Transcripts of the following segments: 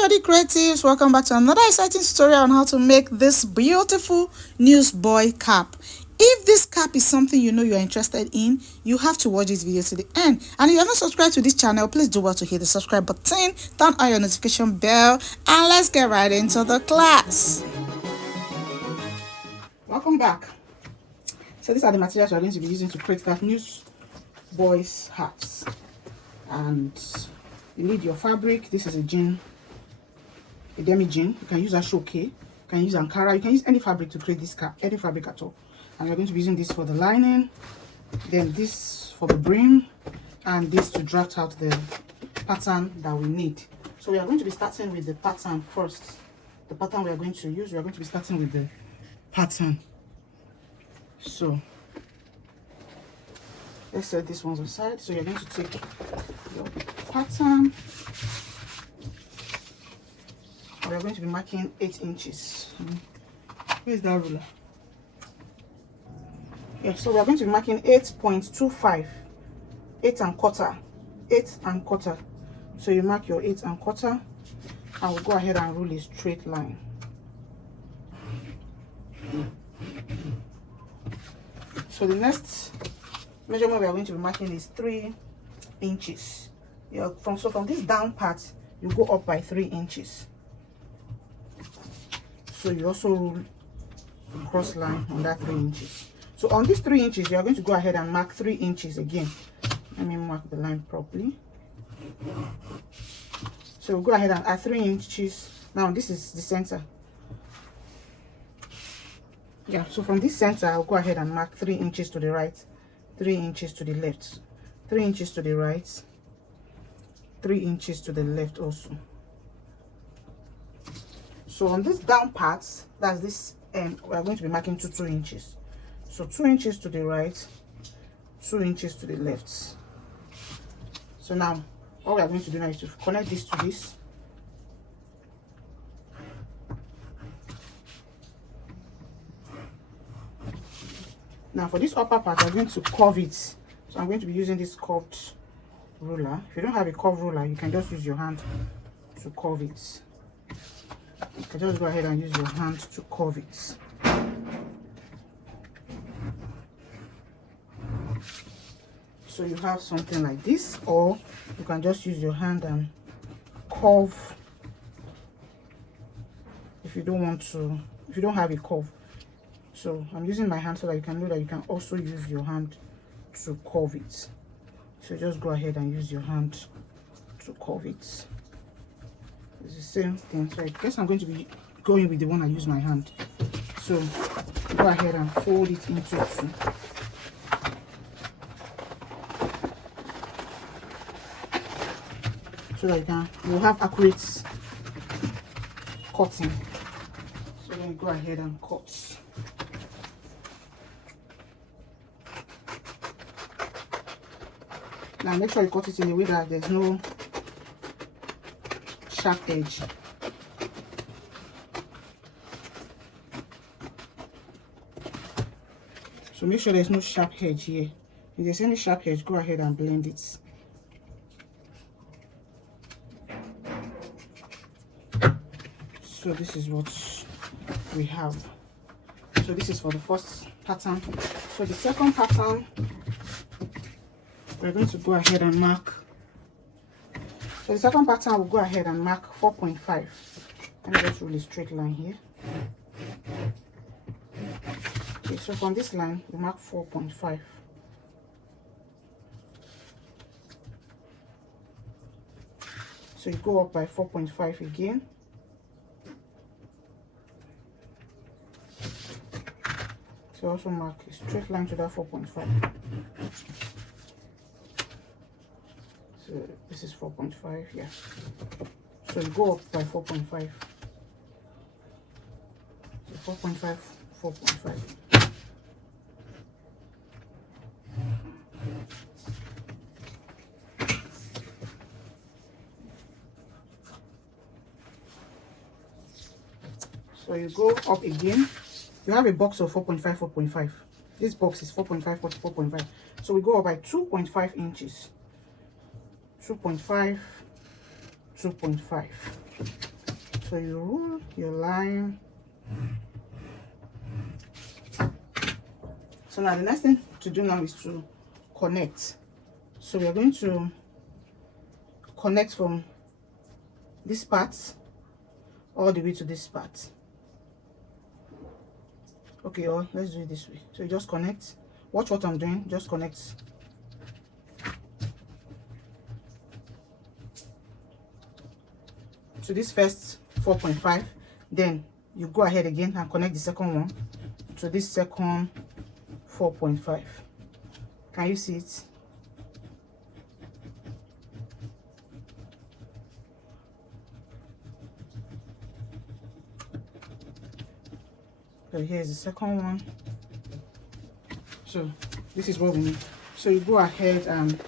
HOD Creatives, welcome back to another exciting tutorial on how to make this beautiful Newsboy cap. If this cap is something you know you're interested in, you have to watch this video to the end. And if you're not subscribed to this channel, please do well to hit the subscribe button, turn on your notification bell, and let's get right into the class. Welcome back. So these are the materials we're going to be using to create that Newsboy's hats. And you need your fabric. This is a jean, a demi jean. You can use a shoke, you can use Ankara, you can use any fabric to create this cap, any fabric at all. And we're going to be using this for the lining, then this for the brim, and this to draft out the pattern that we need. So we are going to be starting with the pattern first. The pattern we are going to use, we are going to be starting with the pattern. So let's set this one aside. So you're going to take your pattern. We're going to be marking 8 inches. Where's that ruler? Yeah, so we're going to be marking 8.25, 8 and quarter, 8 and quarter. So you mark your 8 and quarter, and we'll go ahead and rule a straight line. So the next measurement we are going to be marking is 3 inches. Yeah, from this down part, you go up by 3 inches. So you also rule a cross line on that 3 inches. So on these 3 inches, you are going to go ahead and mark 3 inches again. Let me mark the line properly. So we'll go ahead and add 3 inches. Now this is the center. Yeah, so from this center, I'll go ahead and mark 3 inches to the right, 3 inches to the left, 3 inches to the right, 3 inches to the left also. So on this down part, that's this end, we are going to be marking 2 inches. So 2 inches to the right, 2 inches to the left. So now all we are going to do now is to connect this to this. Now for this upper part, I'm going to curve it. So I'm going to be using this curved ruler. If you don't have a curved ruler, you can just use your hand to curve it. You can just go ahead and use your hand to curve it. So you have something like this, or you can just use your hand and curve if you don't want to, if you don't have a curve. So I'm using my hand so that you can know that you can also use your hand to curve it. So just go ahead and use your hand to curve it. It's the same thing. So I guess I'm going to be going with the one I use my hand. So go ahead and fold it into 2. So that you'll have accurate cutting. So then you go ahead and cut. Now make sure you cut it in a way that there's no sharp edge. So make sure there's no sharp edge here. If there's any sharp edge, go ahead and blend it. So this is what we have. So this is for the first pattern. So the second pattern, we're going to go ahead and mark. So the second pattern, we'll go ahead and mark 4.5. Let me just rule a straight line here. Okay, so from this line, we mark 4.5. So you go up by 4.5 again. So also mark a straight line to that 4.5. So this is 4.5, yeah. So you go up by 4.5. So 4.5, 4.5. So you go up again. You have a box of 4.5, 4.5. This box is 4.5, 4.5. So we go up by 2.5 inches. 2.5, 2.5. So you roll your line. So now the next thing to do now is to connect. So we are going to connect from this part all the way to this part. Okay, or let's do it this way. So you just connect. Watch what I'm doing. Just connect. To this first 4.5, then you go ahead again and connect the second one to this second 4.5. Can you see it? So here's the second one. So this is what we need. So you go ahead and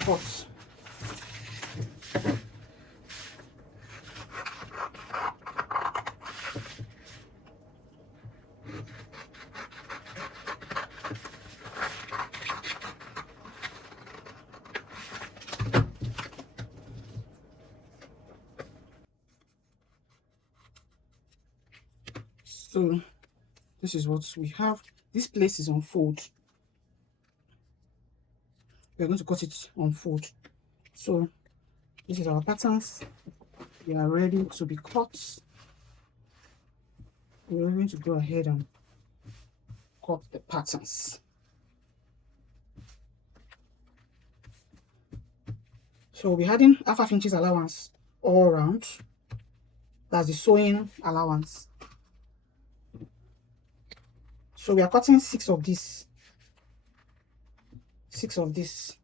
cut. So this is what we have. This place is on fold. We're going to cut it on fold. So this is our patterns. They are ready to be cut. We're going to go ahead and cut the patterns. So we'll be adding 1/2 inches allowance all around. That's the sewing allowance. So we are cutting 6 of this. 6 of this.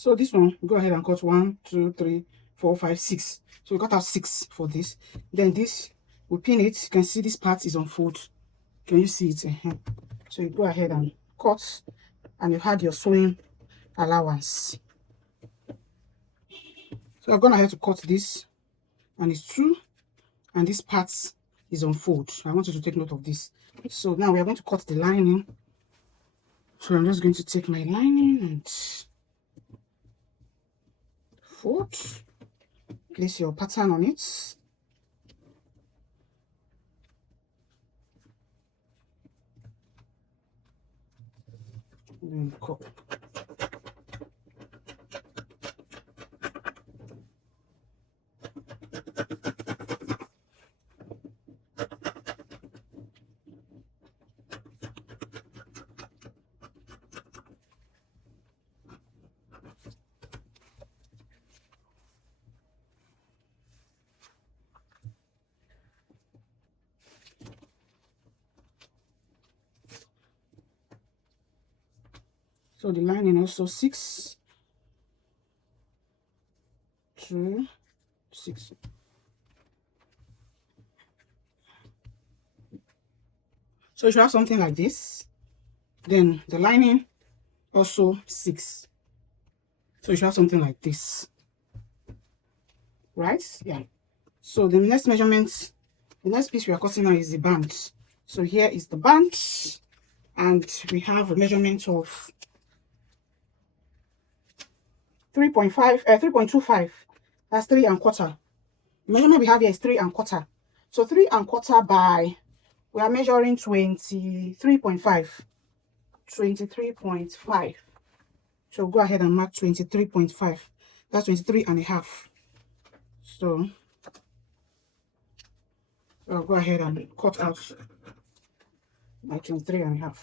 So this one, go ahead and cut 1, 2, 3, 4, 5, 6. So we got out 6 for this. Then this, we pin it. You can see this part is on fold. Can you see it? So you go ahead and cut, and you had your sewing allowance. So I've gone ahead to cut this, and it's 2, and this part is on fold. I want you to take note of this. So now we are going to cut the lining. So I'm just going to take my lining and fold. Place your pattern on it. And cut. So the lining also 6, 2, 6. So if you have something like this, then the lining also 6. So you should have something like this, right? Yeah. So the next measurement, the next piece we are cutting now is the band. So here is the band, and we have a measurement of 3.25. That's 3 1/4. The measurement we have here is 3 1/4. So 3 1/4 by, we are measuring 23.5. 23.5. So go ahead and mark 23.5. That's 23 1/2. So I'll go ahead and cut out my 23.5.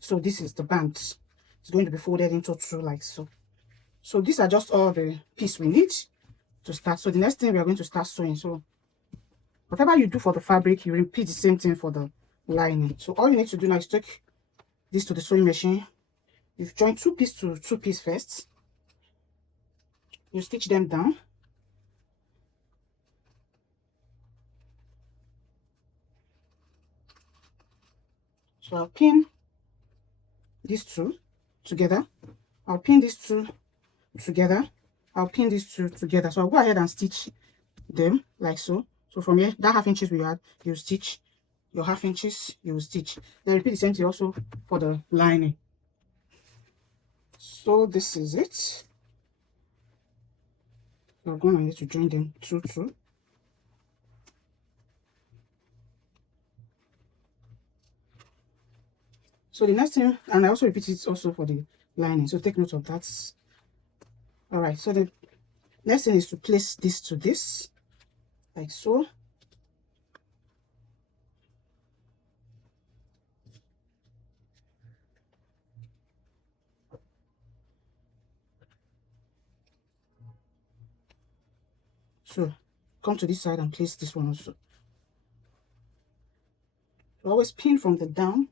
So this is the band. It's going to be folded into two like so. So these are just all the pieces we need to start. So the next thing we are going to start sewing. So whatever you do for the fabric, you repeat the same thing for the lining. So all you need to do now is take this to the sewing machine. You join two pieces to two pieces first. You stitch them down. So I'll pin these two together. I'll pin these two together. I'll pin these two together. So I'll go ahead and stitch them like so. So from here, that half inches we had, you stitch your half inches, you stitch. Then repeat the same thing also for the lining. So this is it. We're going to need to join them two. So the next thing, and I also repeat it also for the lining, so take note of that. All right, so the next thing is to place this to this like so. So come to this side and place this one also. So always pin from the down.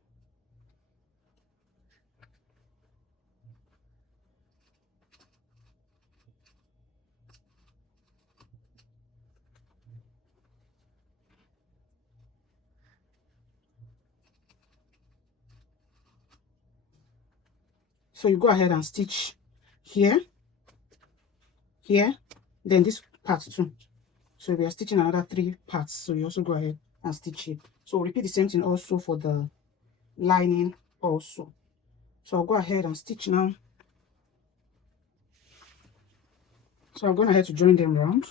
So you go ahead and stitch here, then this part too. So we are stitching another 3 parts. So you also go ahead and stitch it. So repeat the same thing also for the lining also. So I'll go ahead and stitch now. So I'm going ahead to join them around,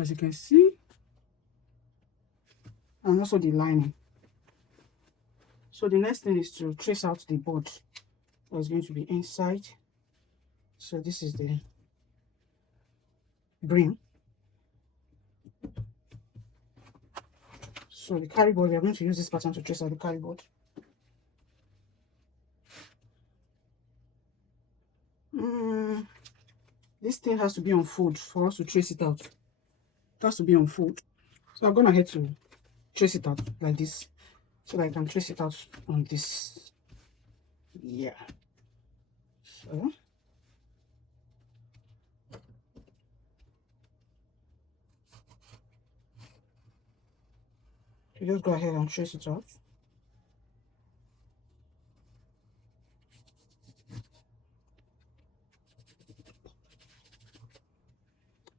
as you can see, and also the lining. So the next thing is to trace out the board that's going to be inside. So this is the brim. So the carry board, we are going to use this pattern to trace out the carry board. This thing has to be on fold for us to trace it out. It has to be on fold. So I'm going ahead to trace it out like this, so that I can trace it out on this. Yeah. So you just go ahead and trace it out.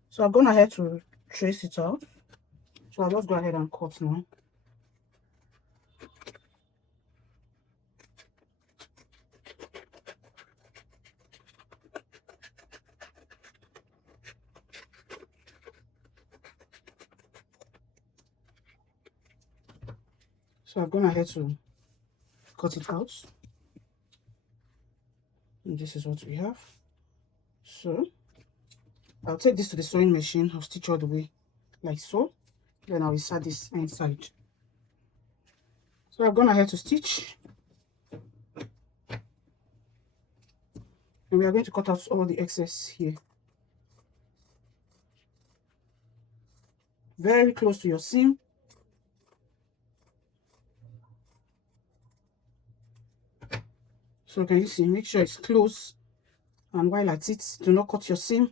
So I've gone ahead to trace it out. So I'll just go ahead and cut now. So I've gone ahead to cut it out. And this is what we have. So I'll take this to the sewing machine. I'll stitch all the way like so. Then I'll insert this inside. So I've gone ahead to stitch. And we are going to cut out all the excess here. Very close to your seam. So can you see? Make sure it's close. And while at it, do not cut your seam.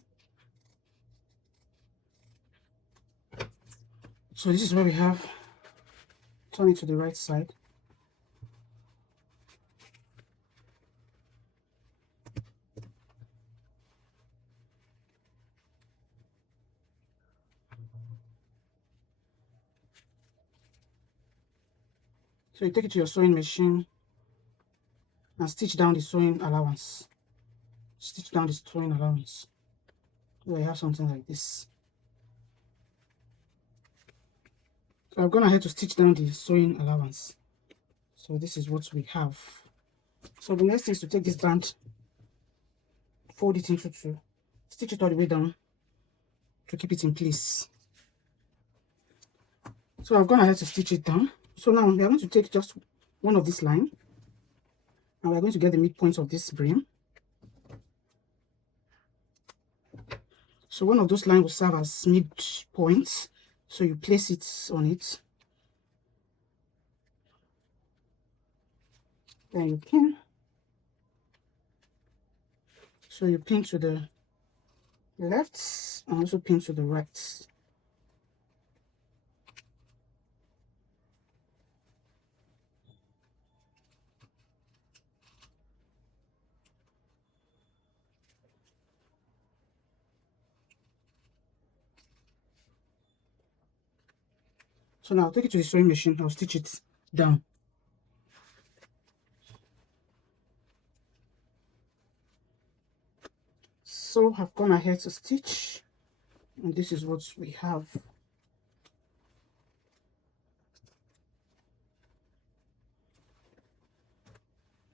So this is what we have. Turn it to the right side. So you take it to your sewing machine and stitch down the sewing allowance. Stitch down the sewing allowance. So you have something like this. So I've gone ahead to stitch down the sewing allowance. So this is what we have. So the next thing is to take this band, fold it into two, stitch it all the way down to keep it in place. So I've gone ahead to stitch it down. So now we are going to take just one of this line, and we're going to get the midpoint of this brim. So one of those lines will serve as midpoint. So you place it on it. Then you pin. So you pin to the left and also pin to the right. So now I'll take it to the sewing machine. I'll stitch it down. So I've gone ahead to stitch, and this is what we have.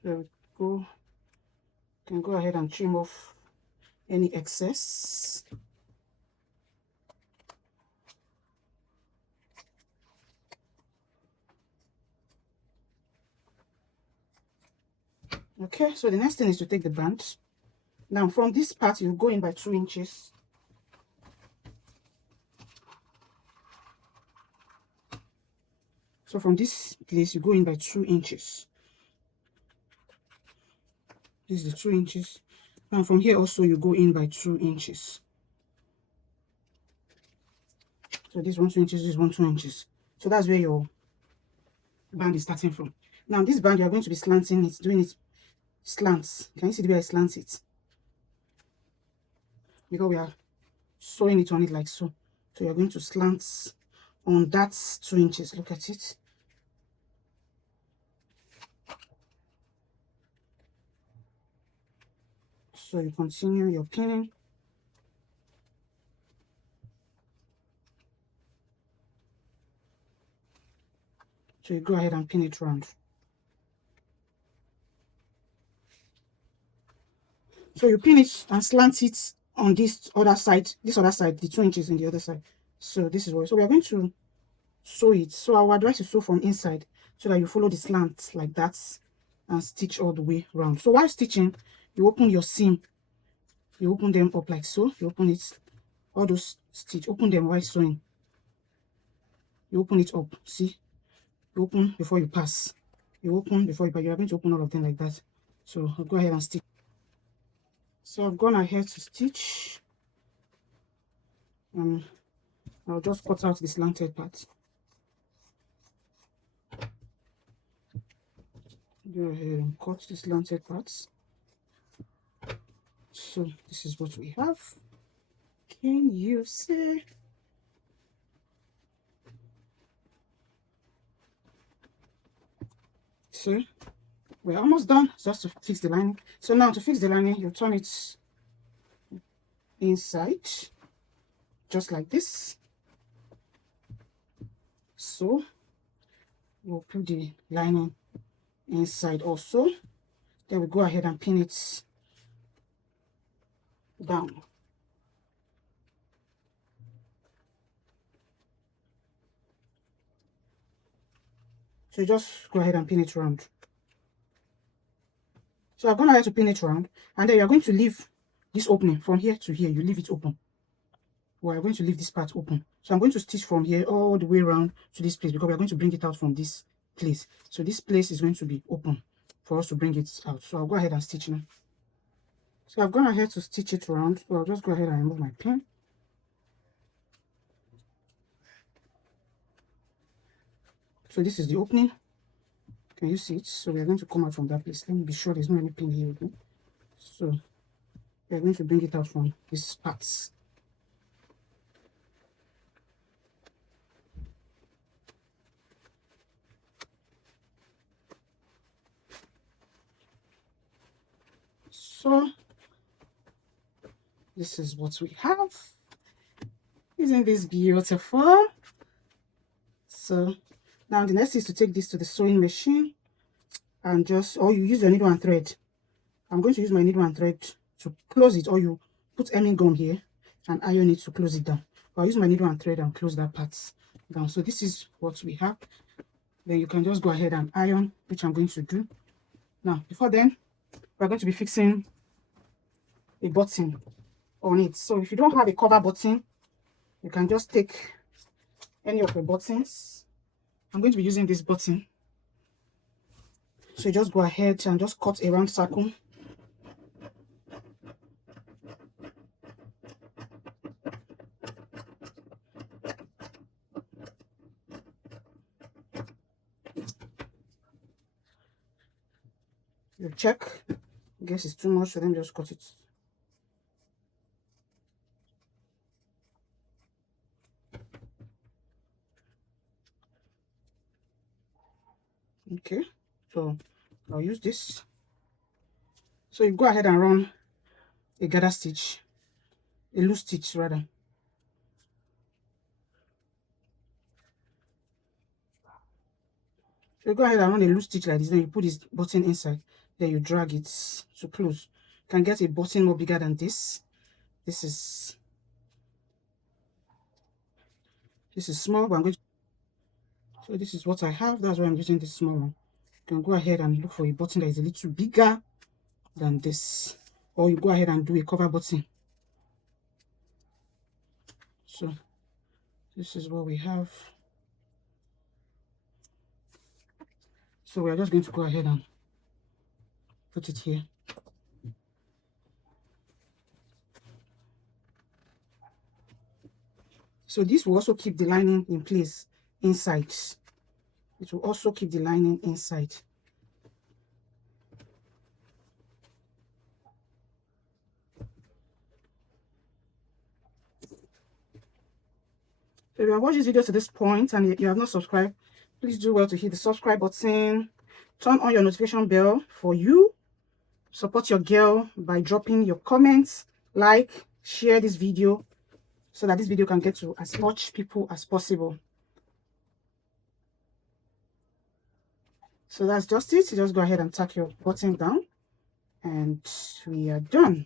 So can go ahead and trim off any excess. Okay, so the next thing is to take the band. Now from this part you go in by 2 inches. So from this place you go in by 2 inches. This is the 2 inches. And from here also you go in by 2 inches. So this 1 2 inches, this 1 2 inches. So that's where your band is starting from. Now this band you are going to be slanting it, doing it slants. Can you see the way I slant it? Because we are sewing it on it like so. So you're going to slant on that 2 inches. Look at it. So you continue your pinning. So you go ahead and pin it round. So you pin it and slant it on this other side, the 2 inches in the other side. So this is what, so we are going to sew it. So I would advise you sew from inside so that you follow the slant like that and stitch all the way around. So while stitching, you open your seam, you open them up like so. You open it, all those stitch, open them while sewing. You open it up, see, you open before you pass, you open before you pass. You are going to open all of them like that. So I'll go ahead and stitch. So I've gone ahead to stitch, and I'll just cut out the slanted part. Go ahead and cut the slanted parts. So this is what we have. Can you see? So we're almost done, just to fix the lining. So now to fix the lining, you turn it inside, just like this. So we'll put the lining inside also. Then we go ahead and pin it down. So you just go ahead and pin it round. So I've gone ahead to pin it round, and then you're going to leave this opening from here to here. You leave it open. We're going to leave this part open. So I'm going to stitch from here all the way around to this place, because we're going to bring it out from this place. So this place is going to be open for us to bring it out. So I'll go ahead and stitch now. So I've gone ahead to stitch it around. So I'll just go ahead and remove my pin. So this is the opening. Can you see it? So we're going to come out from that place. Let me be sure there's not any pin here again. So we're going to bring it out from these parts. So this is what we have. Isn't this beautiful? So now the next is to take this to the sewing machine and just, or you use your needle and thread. I'm going to use my needle and thread to close it, or you put hemming gum here and iron it to close it down. I'll use my needle and thread and close that part down. So this is what we have. Then you can just go ahead and iron, which I'm going to do now. Before then, we're going to be fixing a button on it. So if you don't have a cover button, you can just take any of the buttons. I'm going to be using this button. So you just go ahead and just cut a round circle. You check. I guess it's too much, so then just cut it. Okay, so I'll use this. So you go ahead and run a gather stitch, a loose stitch rather. So you go ahead and run a loose stitch like this, then you put this button inside, then you drag it to close. You can get a button more bigger than this. This is small, but I'm going to, so this is what I have. That's why I'm using this small one. You can go ahead and look for a button that is a little bigger than this, or you go ahead and do a cover button. So this is what we have. So we're just going to go ahead and put it here. So this will also keep the lining in place inside. It will also keep the lining inside. So if you have watched this video to this point and you have not subscribed, please do well to hit the subscribe button. Turn on your notification bell for you. Support your girl by dropping your comments, like, share this video so that this video can get to as much people as possible. So that's just it. You just go ahead and tack your button down and we are done.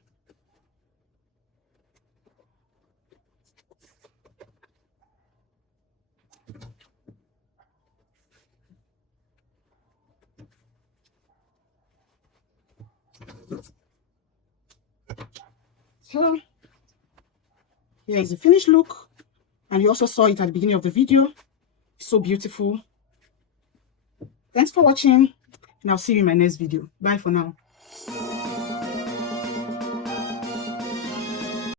So here is the finished look, and you also saw it at the beginning of the video. So beautiful. Thanks for watching, and I'll see you in my next video. Bye for now.